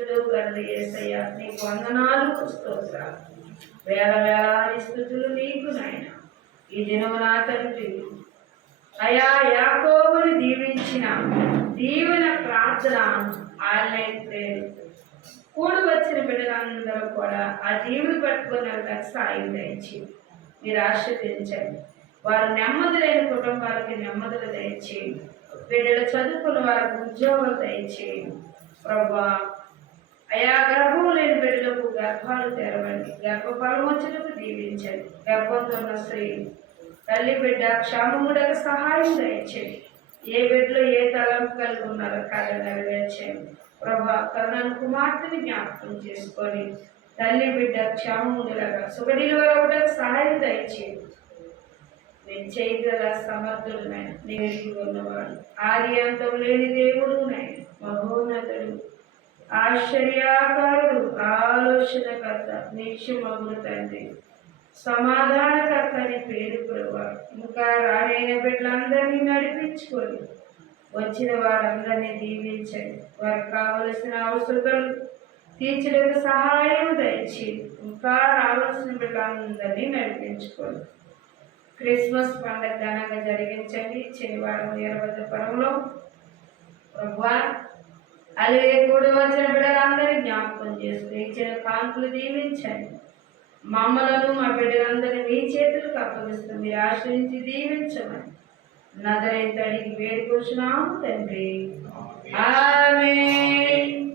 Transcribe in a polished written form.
యేసయ్యా నీకు వందనాలు స్తోత్రాలు. వేల వేలాది స్థుతులు నీకు నాయన. ఈ దినము నా తండ్రి అయా యాకోబుని దీవించిన దీవెన ప్రార్థన ఆన్లైన్ ప్రేరు కూడి వచ్చిన బిడ్డలందరూ కూడా ఆ దీవులు పట్టుకుని సాయం దయచి మీరు ఆశీర్వదించండి. వారు నెమ్మది లేని కుటుంబాలకి నెమ్మదులు దయచేయండి. బిడ్డలు చదువుకున్న వారికి ఉద్యోగాలు దయచేయండి ప్రభా. అయా గర్భం లేని బిడ్డలకు గర్భాలు తెరవండి. గర్భఫలమొచ్చులకు దీవించండి. గర్భంతో ఉన్న స్త్రీ తల్లి బిడ్డ క్షేమముడకు సహాయం దయచేయండి. ఏ బిడ్డలో ఏ తలంపు కలిగి ఉన్నారో కళ నెరవేర్చండి ప్రభా. కరుణను కుమార్తెని జ్ఞాపకం చేసుకొని తల్లి బిడ్డ క్షేమముడిలాగా సుఖనిలవరకు సహాయం దయచేయండి. నేను చేయగల సమర్థుడునైనా నేను ఉన్నవాడు ఆది అంతం లేని దేవుడు నాయన. మహోన్నతుడు ఆశ్చర్యాకారుడు ఆలోచనకర్త నిత్యమగుడు తండ్రి సమాధానకర్త అని పేరు ప్రభా. ఇంకా రానైన బిడ్డలందరినీ నడిపించుకొని వచ్చిన వారందరినీ దీవించండి. వారికి కావలసిన అవసరాలు తీర్చడానికి సహాయం దయచేయండి. ఇంకా రావాల్సిన బిడ్డలందరినీ నడిపించుకోండి. క్రిస్మస్ పండుగ ఘనంగా జరిగించండి. శనివారం వీరభద్రపురంలో ప్రభా అలాగే కూడి వచ్చిన బిడ్డలందరినీ జ్ఞాపకం చేసుకుని ఇచ్చిన కానుకలు దీవించండి. మమ్మలను మా బిడ్డలందరినీ మీ చేతులకు అప్పగిస్తాం. మీరు ఆశ్రయించి దీవించమని నజరేతు అడిగి వేడుకొచ్చున్నాము తండ్రి. ఆమేన్.